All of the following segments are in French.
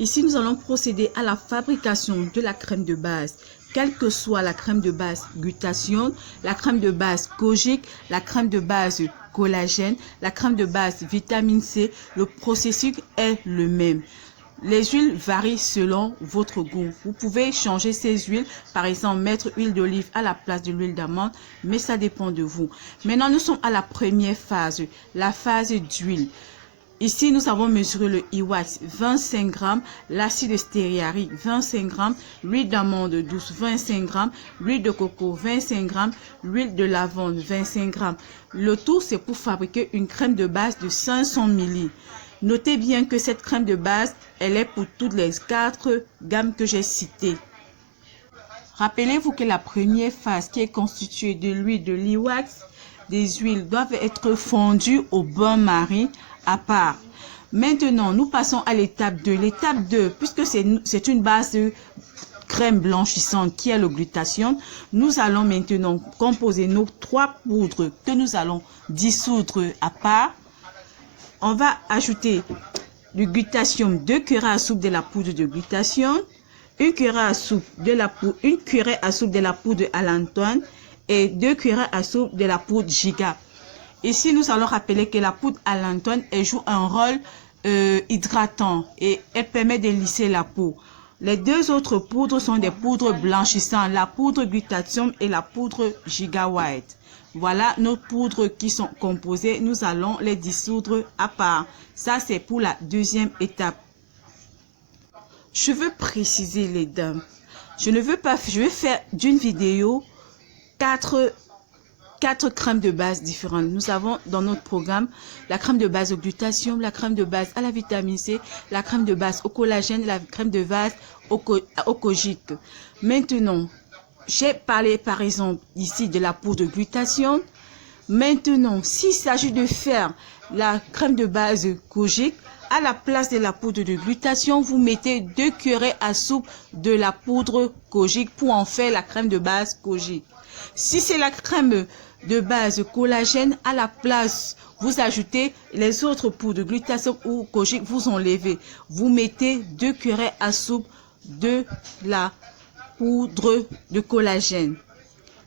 Ici, nous allons procéder à la fabrication de la crème de base. Quelle que soit la crème de base glutathione, la crème de base kojique, la crème de base collagène, la crème de base vitamine C, le processus est le même. Les huiles varient selon votre goût. Vous pouvez changer ces huiles, par exemple mettre huile d'olive à la place de l'huile d'amande, mais ça dépend de vous. Maintenant, nous sommes à la première phase, la phase d'huile. Ici, nous avons mesuré le e-wax 25 grammes, l'acide stéarique 25 grammes, l'huile d'amande douce 25 grammes, l'huile de coco 25 grammes, l'huile de lavande 25 grammes. Le tout, c'est pour fabriquer une crème de base de 500 ml. Notez bien que cette crème de base, elle est pour toutes les 4 gammes que j'ai citées. Rappelez-vous que la première phase qui est constituée de l'huile de l'e-wax, des huiles doivent être fondues au bain-marie à part. Maintenant, nous passons à l'étape 2. L'étape 2, puisque c'est une base de crème blanchissante qui est le glutathione, nous allons maintenant composer nos 3 poudres que nous allons dissoudre à part. On va ajouter du glutathione, 2 cuillères à soupe de la poudre de glutathione, une cuillère à soupe de la poudre allantoine et 2 cuillères à soupe de la poudre giga. Ici, nous allons rappeler que la poudre allantoine joue un rôle hydratant et elle permet de lisser la peau. Les 2 autres poudres sont des poudres blanchissantes, la poudre glutathione et la poudre giga white. Voilà nos poudres qui sont composées. Nous allons les dissoudre à part. Ça, c'est pour la deuxième étape. Je veux préciser, les dames. Je vais faire d'une vidéo 4 crèmes de base différentes. Nous avons dans notre programme la crème de base au glutathione, la crème de base à la vitamine C, la crème de base au collagène, la crème de base au kojique. Maintenant, j'ai parlé par exemple ici de la poudre de glutathione. Maintenant, s'il s'agit de faire la crème de base kojique, à la place de la poudre de glutathione, vous mettez 2 cuillerées à soupe de la poudre kojique pour en faire la crème de base kojique. Si c'est la crème de base collagène, à la place, vous ajoutez les autres poudres de glutathione ou kojique, vous enlevez. Vous mettez 2 cuillerées à soupe de la poudre de collagène.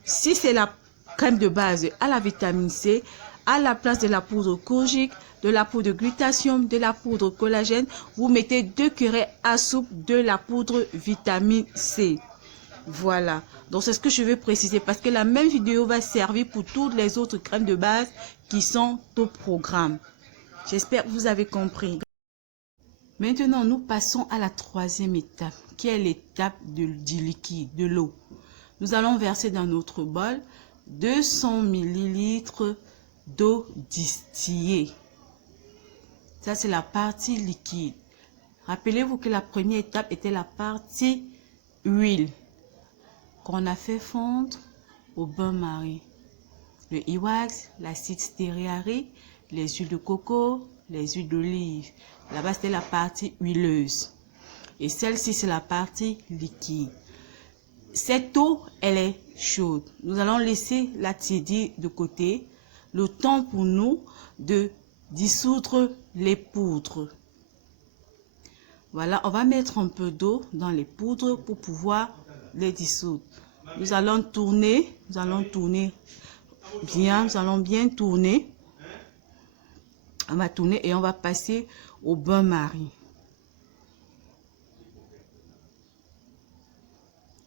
Si c'est la crème de base à la vitamine C, à la place de la poudre kojique, de la poudre de glutathione, de la poudre collagène, vous mettez 2 cuillerées à soupe de la poudre vitamine C. Voilà. Donc, c'est ce que je veux préciser parce que la même vidéo va servir pour toutes les autres crèmes de base qui sont au programme. J'espère que vous avez compris. Maintenant, nous passons à la 3e étape, qui est l'étape du liquide, de l'eau. Nous allons verser dans notre bol 200 ml d'eau distillée. Ça, c'est la partie liquide. Rappelez-vous que la première étape était la partie huile qu'on a fait fondre au bain-marie. Le e-wax, l'acide stéarique, les huiles de coco, les huiles d'olive. Là-bas, c'était la partie huileuse. Et celle-ci, c'est la partie liquide. Cette eau, elle est chaude. Nous allons laisser la tiédir de côté. Le temps pour nous de dissoudre les poudres. Voilà, on va mettre un peu d'eau dans les poudres pour pouvoir les dissoudre. Nous allons tourner bien, nous allons bien tourner. On va tourner et on va passer au bain-marie.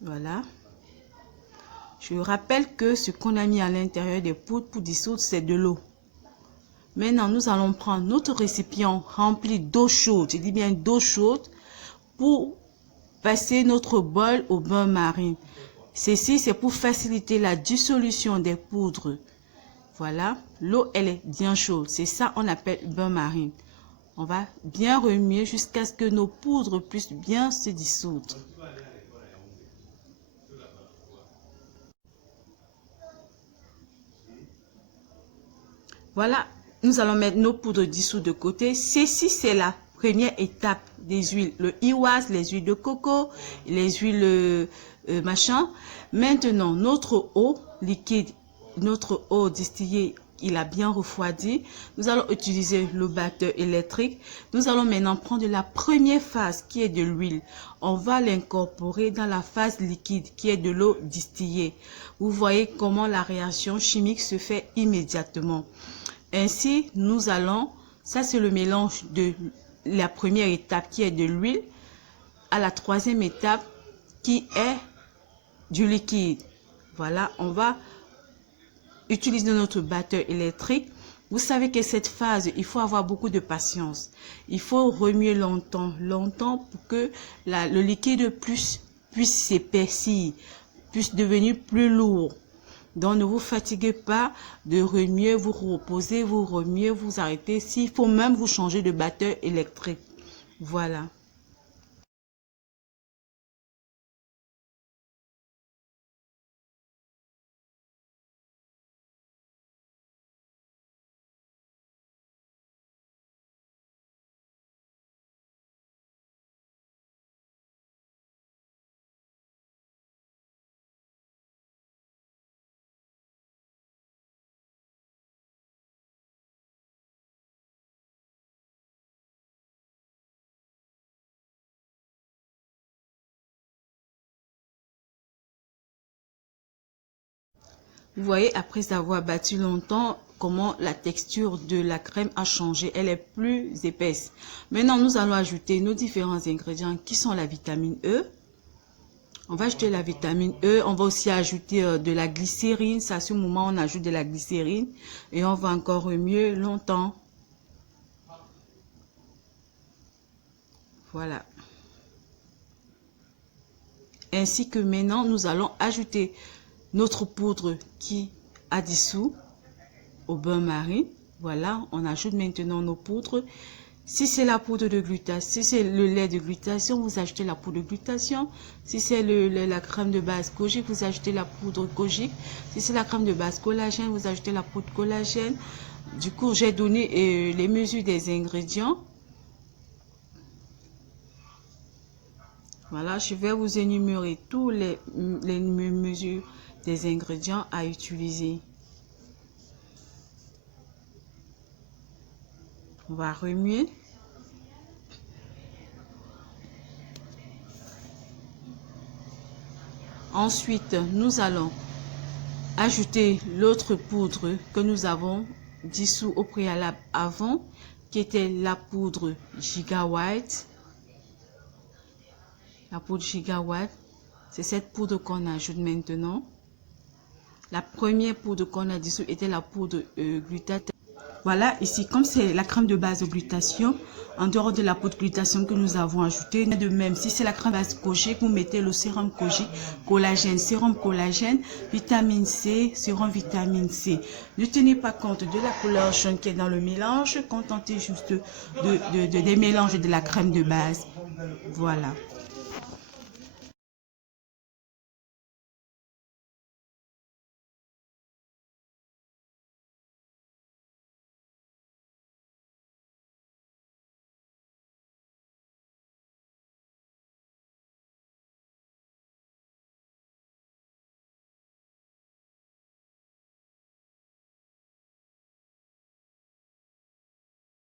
Voilà. Je rappelle que ce qu'on a mis à l'intérieur des poudres pour dissoudre, c'est de l'eau. Maintenant, nous allons prendre notre récipient rempli d'eau chaude, je dis bien d'eau chaude, pour passer notre bol au bain-marie. Ceci, c'est pour faciliter la dissolution des poudres. Voilà, l'eau, elle est bien chaude. C'est ça on appelle bain-marie. On va bien remuer jusqu'à ce que nos poudres puissent bien se dissoudre. Voilà, nous allons mettre nos poudres dissoutes de côté. Ceci, c'est la première étape des huiles. Le e-wax, les huiles de coco, les huiles machin. Maintenant, notre eau liquide, notre eau distillée il a bien refroidi. Nous allons utiliser le batteur électrique. Nous allons maintenant prendre la première phase qui est de l'huile. On va l'incorporer dans la phase liquide qui est de l'eau distillée. Vous voyez comment la réaction chimique se fait immédiatement. Ainsi, nous allons, ça c'est le mélange de la première étape qui est de l'huile à la troisième étape qui est du liquide. Voilà, on va utiliser notre batteur électrique. Vous savez que cette phase, il faut avoir beaucoup de patience. Il faut remuer longtemps pour que le liquide puisse s'épaissir, puisse devenir plus lourd. Donc, ne vous fatiguez pas de remuer, vous reposez, vous remuez, vous arrêtez. S'il faut même vous changer de batteur électrique. Voilà. Vous voyez, après avoir battu longtemps, comment la texture de la crème a changé. Elle est plus épaisse. Maintenant, nous allons ajouter nos différents ingrédients qui sont la vitamine E. On va ajouter la vitamine E. On va aussi ajouter de la glycérine. C'est à ce moment on ajoute de la glycérine. Et on va encore remuer longtemps. Voilà. Ainsi que maintenant, nous allons ajouter notre poudre qui a dissous au bain-marie. Voilà, on ajoute maintenant nos poudres. Si c'est la poudre de glutathion, si c'est le lait de glutathion, vous ajoutez la poudre de glutathion. Si c'est la crème de base kojique, vous ajoutez la poudre kojique. Si c'est la crème de base collagène, vous ajoutez la poudre collagène. Du coup, j'ai donné les mesures des ingrédients. Voilà, je vais vous énumérer tous les mesures des ingrédients à utiliser. On va remuer. Ensuite, nous allons ajouter l'autre poudre que nous avons dissous au préalable avant, qui était la poudre Gigawatt. La poudre Gigawatt, c'est cette poudre qu'on ajoute maintenant. La première poudre qu'on a dissous était la poudre glutathion. Voilà, ici, comme c'est la crème de base de glutathion, en dehors de la poudre glutathion que nous avons ajoutée, de même, si c'est la crème base kojique, vous mettez le sérum kojique, sérum collagène, vitamine C, sérum vitamine C. Ne tenez pas compte de la couleur jaune qui est dans le mélange, contentez juste des mélanges de la crème de base. Voilà.